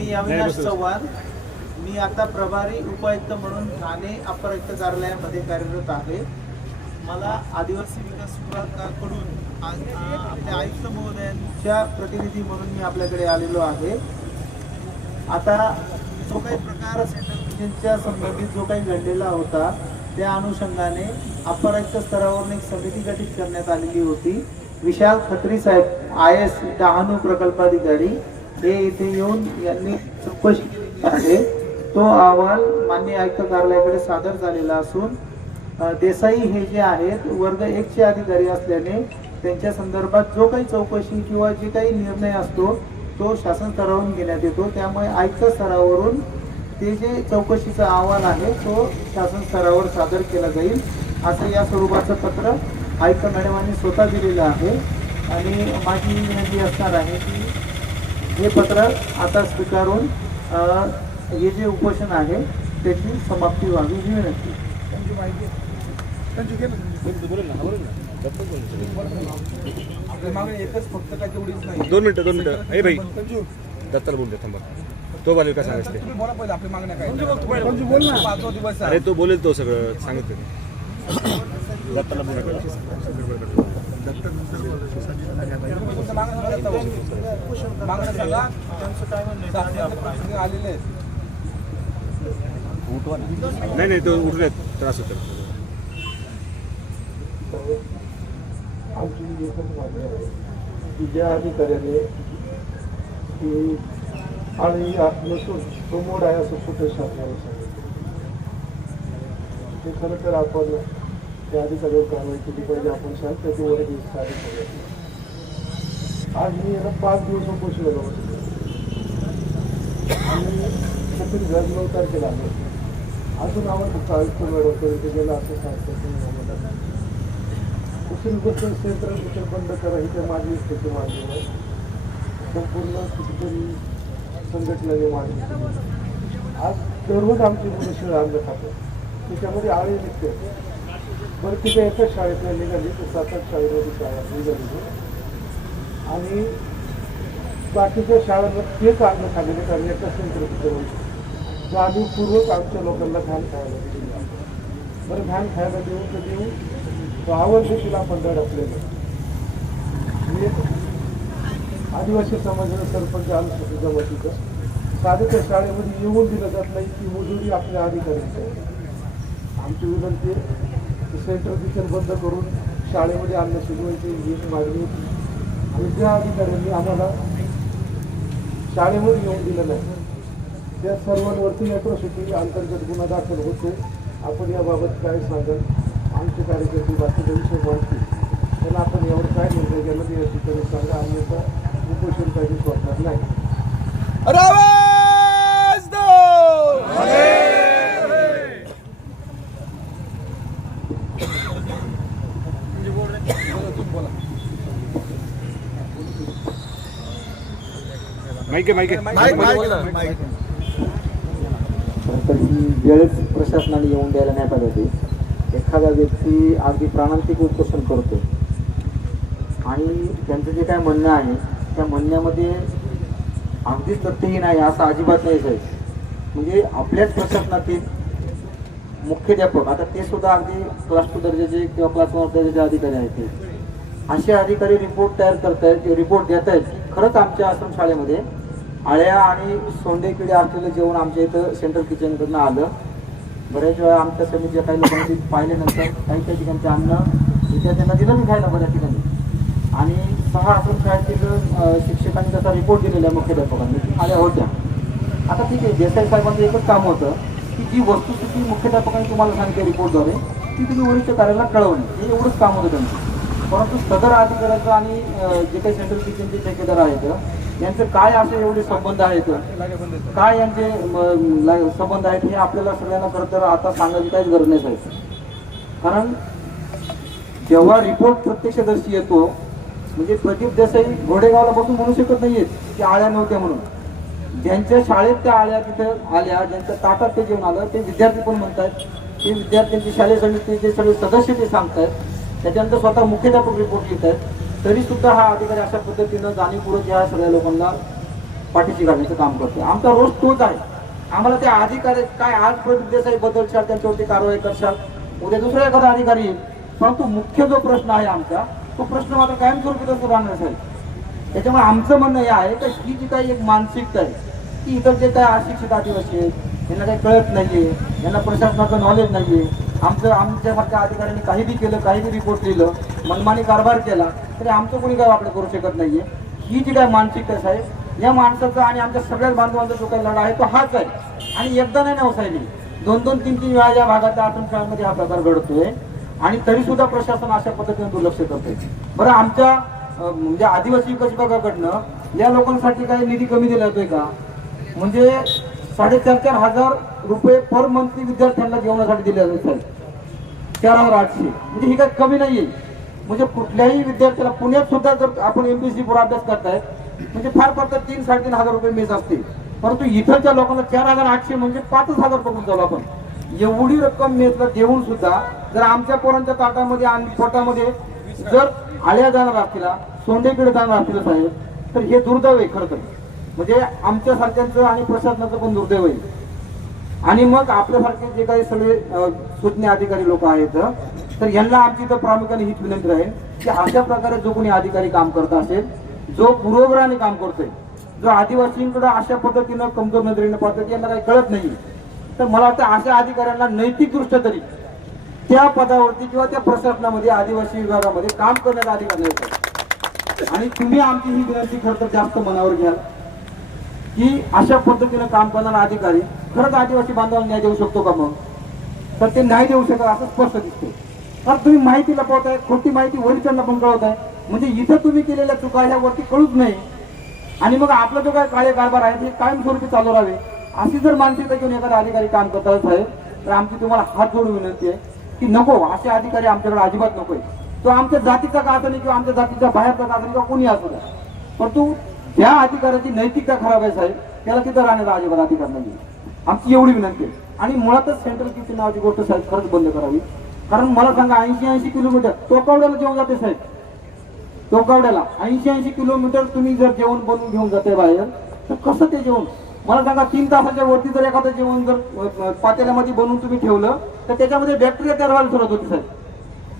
मी अविनाश चव्हाण. मी आता प्रभारी उपायुक्त म्हणून ठाणे अपर आयुक्त कार्यालयामध्ये कार्यरत आहे. मला आदिवासी विकास विभागाकडून आज, आपल्या आयुक्त महोदयांच्या प्रतिनिधी म्हणून मी आपल्याकडे आलेलो आहे. आता जो काही प्रकार सेंट्रल किचनच्या संबंधित जो काही घडलेला होता त्या अनुषंगाने अपर आयुक्त स्तरावरून एक समिती गठीत करण्यात आलेली होती. विशाल खत्री साहेब आय एस डहाणू प्रकल्पाधिकारी. हे इथे येऊन यांनी चौकशी केलेली आहे तो अहवाल मान्य आयुक्त कार्यालयाकडे सादर झालेला असून देसाई हे जे आहेत वर्ग एकचे अधिकारी असल्याने त्यांच्या संदर्भात जो काही चौकशी किंवा जे काही निर्णय असतो तो शासन स्तरावरून घेण्यात येतो. त्यामुळे आयुक्त स्तरावरून ते जे चौकशीचा अहवाल आहे तो शासन स्तरावर सादर केला जाईल असं या स्वरूपाचं पत्र आयुक्त मॅडमांनी स्वतः दिलेलं आहे. आणि माझी विनंती असणार आहे की हे पत्र आता स्वीकारून अ, हे जे उपोषण आहे त्याची समाप्ती व्हावी ही विनंती. आपल्या मागणी एकच फक्त काय तेवढीच नाही. दोन मिनिटं दोन मिनिटं. ए भाई दत्ताला बोलू दे थांबा. तो बोलेल काय सांगायचं ते तुम्ही बोला पहिले आपली मागण्या काय संजू बोल ना. पाचवा दिवस अरे आहे तो बोलेल तो सगळं. सांगितलं दत्ताला बोलू नका. आलेले नाही नाही तो उठून त्रास होतो आमची की ज्या अधिकाऱ्याने की आणि नसून प्रमोड आहे असं कुठे आपल्याला सांगितलं ते खरं तर आपण त्या अधिकाऱ्यावर कारवाई केली पाहिजे आपण सांग त्याच्यावर एक कार्य करूया आज मी याला पाच दिवस उपोषणाला बसलो आणि कपिल घर नऊ केला आलो अजून आम्हाला फक्त आयुक्त मॅडमपर्यंत गेला असं सांगतात तुम्ही आम्हाला. क्षेत्र गोष्ट बंद करा ही त्या माझी इच्छेची मागणी आहे संपूर्ण कुठेतरी संघटनेने मागणी केली आज दररोज आमची मुलं शिळ अन्न खातात त्याच्यामध्ये आळे निघते. बरं तिथे एकाच शाळेतल्या निघाली तर सात आठ शाळेमध्ये शाळा निघाली आणि बाकीच्या शाळांना तेच अन्न खाल्लेले कारण एका सेंटर किचन जाणीवपूर्वक आमच्या लोकांना घाण खायला दिली. बरं घाण खायला देऊ तर देऊ गावावर तिला आपण धडकलेलं मी आदिवासी समाजाचा सरपंच आलं होतं जमातीचं साधं त्या शाळेमध्ये येऊन दिलं जात नाही की मजुरी आपल्या अधिकाऱ्यांची आमची विनंती सेंटर की बंद करून शाळेमध्ये अन्न शिकवायची ही मागणी होती. आणि त्या अधिकाऱ्यांनी आम्हाला शाळेमध्ये येऊन दिलं नाही. त्या सर्वांवरती अॅट्रॉसिटी अंतर्गत गुन्हा दाखल होतो. आपण याबाबत काय सांगाल? आमचे कार्यकर्ते बाकी विषय माहिती. त्यांना आपण यावर काय निर्णय घ्यायला या ठिकाणी सांगा. अन्यथा उपोषण काही सोडणार नाही. माहिती माहिती वेळेस प्रशासनाने येऊन द्यायला नाही पाहिजे होती. एखादा व्यक्ती अगदी प्राणांतिक उपोषण करतो. आणि त्यांचं जे काय म्हणणं आहे त्या म्हणण्यामध्ये अगदीच तथ्यहीन आहे असं अजिबात नाही साहेब. म्हणजे आपल्याच प्रशासनातील मुख्याध्यापक आता ते सुद्धा अगदी क्लास टू दर्जाचे किंवा क्लास वन दर्जाचे अधिकारी आहेत ते. असे अधिकारी रिपोर्ट तयार करतायत रिपोर्ट देत आहेत खरंच आमच्या आश्रमशाळेमध्ये आळ्या आणि सोंडे किडे असलेलं जेवण आमच्या इथं सेंट्रल किचनकडनं आलं. बऱ्याच वेळा आमच्या समितीच्या काही लोकांनी पाहिल्यानंतर काही काही ठिकाणचे अन्न विद्यार्थ्यांना दिलं मी खायला बऱ्याच ठिकाणी. आणि सहा आश्रमशाळेतील अं, शिक्षकांनी त्याचा रिपोर्ट दिलेला आहे मुख्याध्यापकांनी आल्या होत्या. आता ठीक आहे देसाई साहेबांचं एकच काम होतं की जी वस्तुस्थिती मुख्याध्यापकांनी तुम्हाला सांगितली रिपोर्टद्वारे ती तुम्ही वरिष्ठ कार्याला कळवणे हे एवढंच काम होतं त्यांचं. परंतु सदर अधिकाऱ्याचं आणि जे काही सेंट्रल किचनचे ठेकेदार आहेत यांचं काय असे एवढे संबंध आहेत? काय यांचे संबंध आहेत हे आपल्याला सगळ्यांना खरं तर आता सांगायची काहीच गरज नाही साहेब. कारण जेव्हा रिपोर्ट प्रत्यक्षदर्शी येतो म्हणजे प्रदीप देसाई घोडेगावला बसून म्हणू शकत नाहीयेत की आळ्या नव्हत्या म्हणून. ज्यांच्या शाळेत त्या आळ्या तिथं आल्या ज्यांच्या ताटात ते जेवण आलं ते विद्यार्थी पण म्हणतात ते विद्यार्थ्यांचे शालेय समितीचे सगळे सदस्य ते सांगतायत. त्याच्यानंतर स्वतः मुख्याध्यापक रिपोर्ट लिहित आहेत तरी सुद्धा हा अधिकारी अशा पद्धतीनं जाणीवपूर्वक या सगळ्या लोकांना पाठीशी घालण्याचं काम करतो आमचा रोज तोच आहे. आम्हाला त्या अधिकारी काय आज प्रदीप देसाई बदलशाल त्यांच्यावरती कारवाई करशाल उद्या दुसरा एखादा अधिकारी येईल. परंतु मुख्य जो प्रश्न आहे आमचा तो प्रश्न मात्र कायमस्वरूपी तसं राहणार साहेब त्याच्यामुळे आमचं म्हणणं हे आहे की ही जी काही एक मानसिकता आहे की इतर जे काय अशिक्षित आदिवासी आहेत यांना काही कळत नाहीये यांना प्रशासनाचं नॉलेज नाहीये आमचं आमच्यासारख्या अधिकाऱ्यांनी काही बी केलं काही बी रिपोर्ट लिहिलं मनमानी कारभार केला तरी आमचं कोणी काय वापर करू शकत नाहीये. ही जी काय मानसिकता आहे साहेब या माणसाचा आणि आमच्या सगळ्याच बांधवांचा जो काही लढा आहे तो हाच आहे. आणि एकदा नाही ना हो नवसायली दोन दोन तीन तीन वेळा या भागाच्या आश्रमशाळांमध्ये हा प्रकार घडतोय. आणि तरी सुद्धा प्रशासन अशा पद्धतीने दुर्लक्ष करतोय बरं आमच्या म्हणजे आदिवासी विकास विभागाकडनं या लोकांसाठी काही निधी कमी दिला जातोय का? म्हणजे साडेचार चार हजार रुपये पर मंथली विद्यार्थ्यांना जेवणासाठी दिले जाते साहेब चार हजार आठशे. म्हणजे ही काही कमी नाही म्हणजे कुठल्याही विद्यार्थ्याला पुण्यात सुद्धा जर आपण एमपीसी पुढे अभ्यास करताय म्हणजे फार फार तर तीन साडेतीन हजार रुपये मेस असते परंतु इथंच्या लोकांना चार हजार आठशे म्हणजे पाचच हजार पकडून जाऊ आपण. एवढी रक्कम मेसला देऊन सुद्धा जर आमच्या पोरांच्या ताटामध्ये आणि पोटामध्ये जर आल्या जाणार असतील सोंडेकडे जाणार असतील साहेब तर हे दुर्दैव आहे खरं तर. म्हणजे आमच्या सारख्यांचं आणि प्रशासनाचं पण दुर्दैव आहे. आणि मग आपल्यासारखे जे काही सगळे सूचने सुज्ञ अधिकारी लोक आहेत तर यांना आमची तर प्रामुख्याने हीच विनंती राहील की अशा प्रकारे जो कोणी अधिकारी काम करत असेल जो पूर्वग्रहाने काम करतोय जो आदिवासींकडे अशा पद्धतीनं कमजोर नजरेनं पाहतात यांना काही कळत नाही. तर मला वाटतं अशा अधिकाऱ्यांना नैतिकदृष्ट्या तरी त्या पदावरती किंवा त्या प्रशासनामध्ये आदिवासी विभागामध्ये काम करण्याचा अधिकार नाही. आणि तुम्ही आमची ही विनंती खरं तर जास्त मनावर घ्याल की अशा पद्धतीनं काम करणारा अधिकारी खरंच आदिवासी बांधवांना न्याय देऊ शकतो का मग? तर ते नाही देऊ शकत असं स्पष्ट दिसते तर तुम्ही माहिती लपवताय खोटी माहिती वरिष्ठांना पण कळवताय. म्हणजे इथं तुम्ही केलेल्या चुका ह्यावरती कळूच नाही. आणि मग आपला जो काय काळे कारभार आहे ते कायमस्वरूपी चालू राहावे. अशी जर मानसिकता घेऊन एखादा अधिकारी काम करतात साहेब तर आमची तुम्हाला हात जोडून विनंती आहे की नको असे अधिकारी आमच्याकडे अजिबात नको आहे तो आमच्या जातीचा का असं नाही किंवा आमच्या जातीच्या बाहेरचा का असं नाही किंवा कोणी असू द्या. परंतु त्या अधिकाऱ्याची नैतिकता खराब आहे साहेब? त्याला तिथं राहण्याचा अजिबात अधिकार नाही आमची एवढी विनंती आहे. आणि मुळातच सेंट्रल किचन नावाची गोष्ट साहेब खरंच बंद करावी. कारण मला सांगा ऐंशी ऐंशी किलोमीटर चोकावड्याला जेवण जाते साहेब. टोकावड्याला ऐंशी ऐंशी किलोमीटर तुम्ही जर जेवण बनवून घेऊन जाते बाहेर तर कसं ते जेवण? मला सांगा तीन तासाच्या वरती जर एखादं जेवण जर पातेल्यामध्ये बनवून तुम्ही ठेवलं तर त्याच्यामध्ये बॅक्टेरिया तयार व्हायला सुरुवात होती साहेब.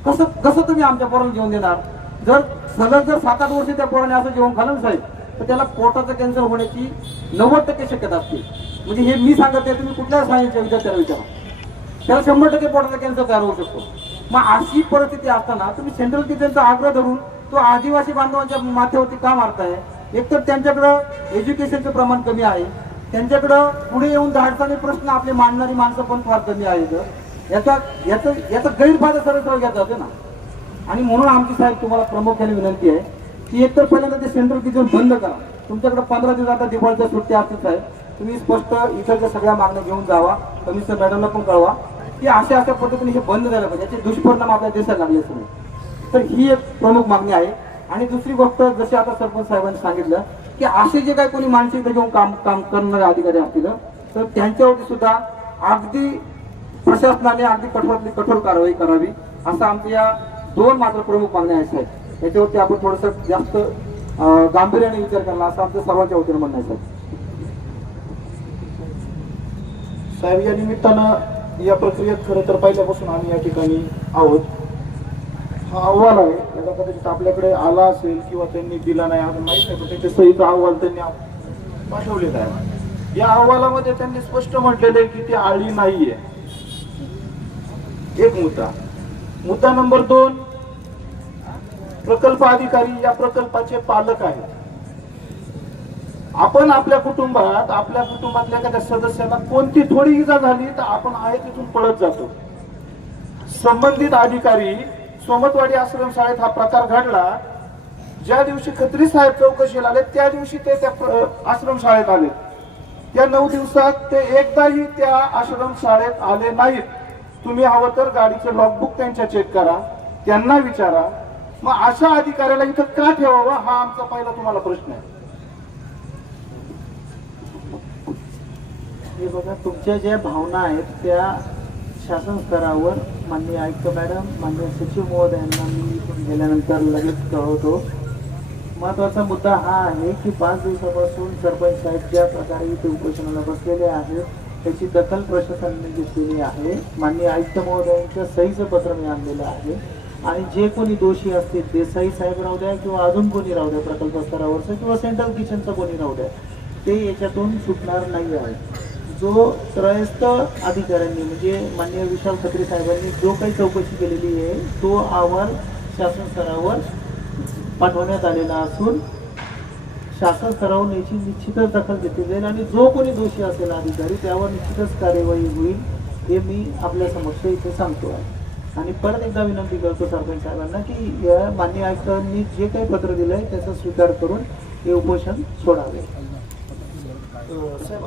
कसं कसं तुम्ही आमच्या पोरांना जेवण देणार? जर सलग जर सात आठ वर्ष त्या पोराने असं जेवण खाल्लं साहेब तर त्याला पोटाचा कॅन्सर होण्याची नव्वद टक्के शक्यता असते. म्हणजे हे मी सांगत आहे तुम्ही कुठल्या सायन्सच्या विद्यार्थ्याला विचारा. त्याला शंभर टक्के पोटाचा कॅन्सर तयार होऊ शकतो. मग अशी परिस्थिती असताना तुम्ही सेंट्रल किचनचा आग्रह धरून तो आदिवासी बांधवांच्या माथ्यावरती का मारताय? एकतर त्यांच्याकडं एज्युकेशनचं प्रमाण कमी आहे. त्यांच्याकडं पुढे येऊन धाडसाने प्रश्न आपले मांडणारी माणसं पण फार कमी आहेत. याचा याचा याचा गैरफायदा सरळ सरळ घेतला जातो ना. आणि म्हणून आमची साहेब तुम्हाला प्रामुख्याने विनंती आहे की एकतर पहिल्यांदा ते सेंट्रल किचन बंद करा. तुमच्याकडे पंधरा दिवस आता दिवाळीच्या सुट्ट्या असतील आहे तुम्ही स्पष्ट इथलच्या सगळ्या मागण्या घेऊन जावा. कमिशनर मॅडमला पण कळवा. की अशा अशा पद्धतीने हे बंद झालं पाहिजे. याचे दुष्परिणाम आपल्या देशात लागले सगळे. तर ही एक प्रमुख मागणी आहे. आणि दुसरी गोष्ट जशी आता सरपंच साहेबांनी सांगितलं की असे जे काही कोणी मानसिक घेऊन काम काम करणारे अधिकारी असतील तर त्यांच्यावरती सुद्धा अगदी प्रशासनाने अगदी कठोरातली कठोर कारवाई करावी. असं आमच्या या दोन मात्र प्रमुख मागण्या आहेत साहेब. याच्यावरती आपण थोडंसं जास्त गांभीर्याने विचार करायला असं आमचं सर्वांच्या वतीनं म्हणणं आहे साहेब. साहेब या निमित्तानं या प्रक्रियेत खरं तर पहिल्यापासून आम्ही या ठिकाणी आहोत. हा अहवाल आहे याचा कदाचित आपल्याकडे आला असेल किंवा त्यांनी दिला नाही आपण माहीत नाही पण त्यांच्या सहीचा अहवाल त्यांनी आप- पाठवलेला आहे या अहवालामध्ये त्यांनी स्पष्ट म्हटलेलं आहे की ती आळी नाहीये. एक मुद्दा. मुद्दा नंबर दोन प्रकल्प अधिकारी या प्रकल्पाचे पालक आहेत. आपण आपल्या कुटुंबात आपल्या कुटुंबातल्या एखाद्या सदस्याला कोणती थोडी इजा झाली तर आपण आहे तिथून पळत जातो. संबंधित अधिकारी सोमतवाडी आश्रमशाळेत हा प्रकार घडला. ज्या दिवशी खत्री साहेब चौकशीला आले त्या दिवशी ते त्या आश्रमशाळेत आले. त्या नऊ दिवसात ते एकदाही त्या आश्रमशाळेत आले नाहीत. तुम्ही हवं तर गाडीचं लॉगबुक त्यांच्या चेक करा त्यांना विचारा. मग अशा अधिकाऱ्याला इथं का ठेवावं? हा आमचा पहिला तुम्हाला प्रश्न आहे. हे बघा तुमच्या ज्या भावना आहेत त्या शासन स्तरावर माननीय आयुक्त मॅडम माननीय सचिव महोदयांना मी इथून गेल्यानंतर लगेच कळवतो. महत्त्वाचा मुद्दा हा आहे की पाच दिवसापासून सरपंच साहेब ज्या प्रकारे इथे उपोषणाला बसलेले आहेत त्याची दखल प्रशासनाने घेतलेली आहे. माननीय आयुक्त महोदयांच्या सहीचं पत्र मी आणलेलं आहे. आणि जे कोणी दोषी असतील देसाई साहेब राहू द्या किंवा अजून कोणी राहू द्या प्रकल्प स्तरावरचं किंवा सेंट्रल किचनचं कोणी राहू द्या ते याच्यातून सुटणार नाही आहे. जो त्रयस्थ अधिकाऱ्यांनी म्हणजे माननीय विशाल खत्री साहेबांनी जो काही चौकशी केलेली आहे तो अहवाल शासन स्तरावर पाठवण्यात आलेला असून शासन स्तरावर याची निश्चितच दखल घेतली जाईल आणि जो कोणी दोषी असेल अधिकारी त्यावर निश्चितच कार्यवाही होईल हे मी आपल्या समक्ष इथे सांगतो आहे. आणि परत एकदा विनंती करतो सरपंच साहेबांना की या मान्य आयुक्तांनी जे काही पत्र दिलंय त्याचा स्वीकार करून हे उपोषण सोडावे. साहेब